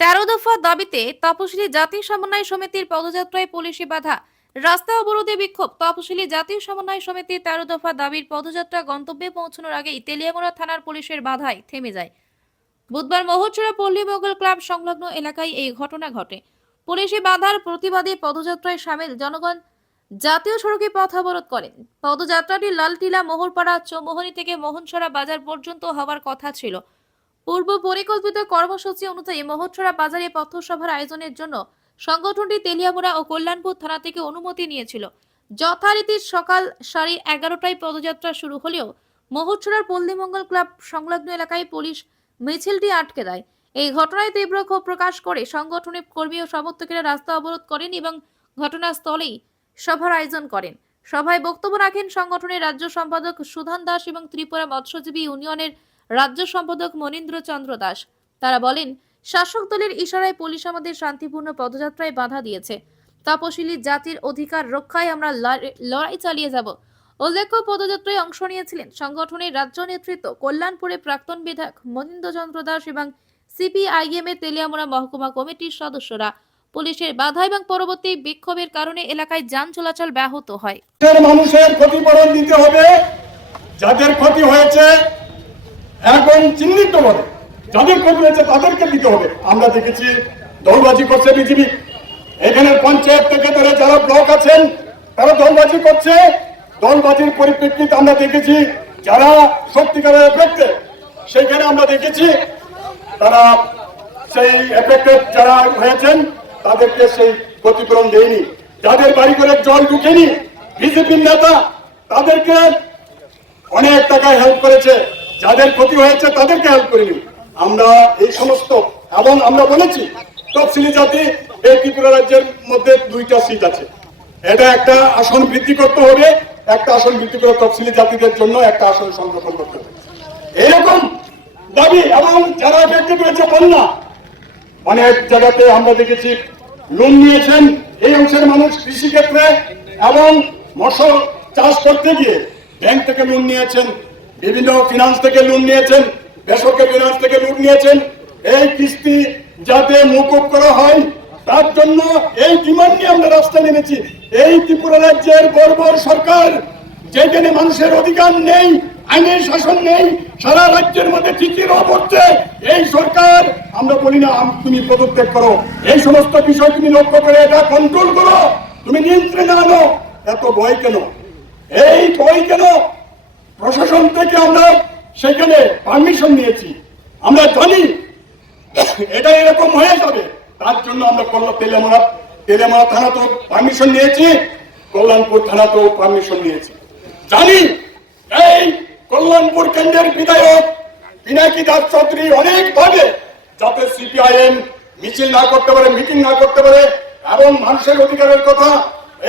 13 দফা দাবিতে তপশিলি জাতীয় সমন্বয় সমিতির পদযাত্রায় পুলিশি বাধা, রাস্তা অবরোধে বিক্ষোভ। তপশিলি জাতীয় সমন্বয় সমিতির 13 দফা দাবির পদযাত্রা গন্তব্যে পৌঁছানোর আগেই তেলিয়ামুড়া থানার পুলিশের বাধায় থেমে যায়। বুধবার মহোৎসরা পল্লী মঙ্গল ক্লাব সংলগ্ন এলাকায় এই ঘটনা ঘটে। পুলিশি বাধার প্রতিবাদে পদযাত্রায় সামিল জনগণ জাতীয় সড়কে পথ অবরোধ করেন। পদযাত্রাটি লালটিলা, মোহরপাড়া, চৌমোহনী থেকে মোহনসরা বাজার পর্যন্ত হওয়ার কথা ছিল। পূর্ব পরিকল্পিত কর্মসূচি অনুযায়ী মহোৎসরা বাজারে পথসভার আয়োজনের জন্য সংগঠনটি তেলিয়ামুড়া ও কল্যাণপুর থানা থেকে অনুমতি নিয়েছিল। যথারীতি সকাল 11:30টায় পদযাত্রা শুরু হলেও মহোৎসরার পল্লীমঙ্গল ক্লাব সংলগ্ন এলাকায় পুলিশ মিছিলটি আটকে দেয়। এই ঘটনায় তীব্র ক্ষোভ প্রকাশ করে সংগঠনের কর্মী ও সমর্থকেরা রাস্তা অবরোধ করেন এবং ঘটনাস্থলেই সভার আয়োজন করেন। সভায় বক্তব্য রাখেন সংগঠনের রাজ্য সম্পাদক সুধন দাস এবং ত্রিপুরা মৎস্যজীবী ইউনিয়নের রাজ্য সম্পাদক মনীন্দ্র চন্দ্র দাস। তারা বলেন, শাসক দলের ইশারায় পুলিশ আমাদের শান্তিপূর্ণ পদযাত্রায় বাধা দিয়েছে। তপশিলি জাতির অধিকার রক্ষায় আমরা লড়াই চালিয়ে যাব। উল্লেখ্য, পদযাত্রায় অংশ নিয়েছিলেন সংগঠনের রাজ্য নেতৃত্ব, কল্যাণপুরের প্রাক্তন বিধায়ক মনীন্দ্র চন্দ্র দাস এবং সিপিআইএম এর তেলিয়ামুড়া মহকুমা কমিটির সদস্যরা। পুলিশের বাধা এবং পরবর্তী বিক্ষোভের কারণে এলাকায় যান চলাচল ব্যাহত হয়। মানুষের ক্ষতিপূরণ দিতে হবে, যাদের ক্ষতি হয়েছে এখন চিহ্নিত করে যাদের ক্ষতি হয়েছে তাদেরকে দিতে হবে। আমরা দেখেছি দলবাজি করছে বিজেপি, এখানে পঞ্চায়েত থেকে ধরে যারা ব্লক আছেন তারা দলবাজি করছে। দলবাজির পরিপ্রেক্ষিতে আমরা দেখেছি যারা সত্যিকারের এফেক্টেড, সেইখানে আমরা দেখেছি তারা সেই এফেক্টেড যারা হয়েছেন তাদেরকে সেই ক্ষতিপূরণ দেয়নি। যাদের বাড়ি করে জল ঢুকেনি বিজেপির নেতা তাদেরকে অনেক টাকায় হেল্প করেছে, যাদের ক্ষতি হয়েছে তাদেরকে হেল্প করিনি। আমরা এই সমস্ত এবং আমরা বলেছি তফসিলি জাতি এই ত্রিপুরা রাজ্যের মধ্যে 2টা সিট আছে, এটা একটা আসন বৃদ্ধি করতে হবে, একটা আসন বৃদ্ধি করে তফসিলি জাতিদের জন্য একটা আসন সংরক্ষণ করতে হবে, এরকম দাবি। এবং যারা এফেক্টেড হয়েছে বন্যা, অনেক জায়গাতে আমরা দেখেছি লোন নিয়েছেন এই অংশের মানুষ কৃষি ক্ষেত্রে এবং মৎস্য চাষ করতে গিয়ে ব্যাংক থেকে লোন নিয়েছেন, বিভিন্ন ফিনান্স থেকে লোন নিয়েছেন, বেসরকারি ফিনান্স থেকে লোন নিয়েছেন। এই কিস্তি যাতে মকুব করা হয় তার জন্য এই ডিমান্ড নিয়ে আমরা রাস্তায় নেমেছি। এই ত্রিপুরা রাজ্যের বর্বর সরকার, যেখানে মানুষের অধিকার নেই, আইনের শাসন নেই, সারা রাজ্যের মধ্যে চিঠির পড়ছে এই সরকার। আমরা বলি না তুমি পদত্যাগ করো, এই সমস্ত বিষয় তুমি লক্ষ্য করে এটা কন্ট্রোল করো, তুমি নিয়ন্ত্রণে আনো। এত ভয় কেন? এই ভয় কেন? প্রশাসন থেকে আমরা সেখানে পারমিশন নিয়েছি, আমরা জানি এটা এরকম হয়ে যাবে, তার জন্য আমরা তেলিয়ামুড়া থানা তো পারমিশন নিয়েছি, কল্যাণপুর থানা তো পারমিশন নিয়েছি। জানি এই কল্যাণপুর কেন্দ্রের বিধায়ক পিনাকি দাস চৌধুরী অনেক ভাবে যাতে সিপিআইএম মিছিল না করতে পারে, মিটিং না করতে পারে এবং মানুষের অধিকারের কথা,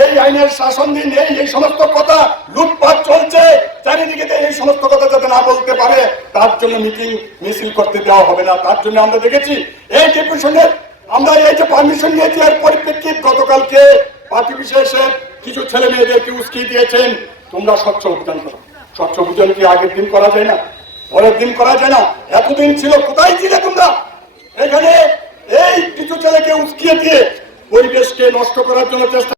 এই আইনের শাসন দিন, এই সমস্ত কথা লুটপাট চলছে চারিদিকে, এই সমস্ত কথা যাতে না বলতে পারে তার জন্য মিটিং মিছিল করতে দেওয়া হবে না। তার জন্য আমরা দেখেছি এই ডেপুটেশনের আমরা এই যে পারমিশন নিয়েছি এর পরিপ্রেক্ষিত গতকালকে পার্টি বিশেষে কিছু ছেলে মেয়েদেরকে উস্কিয়ে দিয়েছেন তোমরা স্বচ্ছ অভিযান করো। স্বচ্ছ অভিযান কি আগের দিন করা যায় না? পরের দিন করা যায় না? এতদিন ছিল, কোথায় ছিলে তোমরা? এখানে এই কিছু ছেলেকে উস্কিয়ে দিয়ে পরিবেশকে নষ্ট করার জন্য চেষ্টা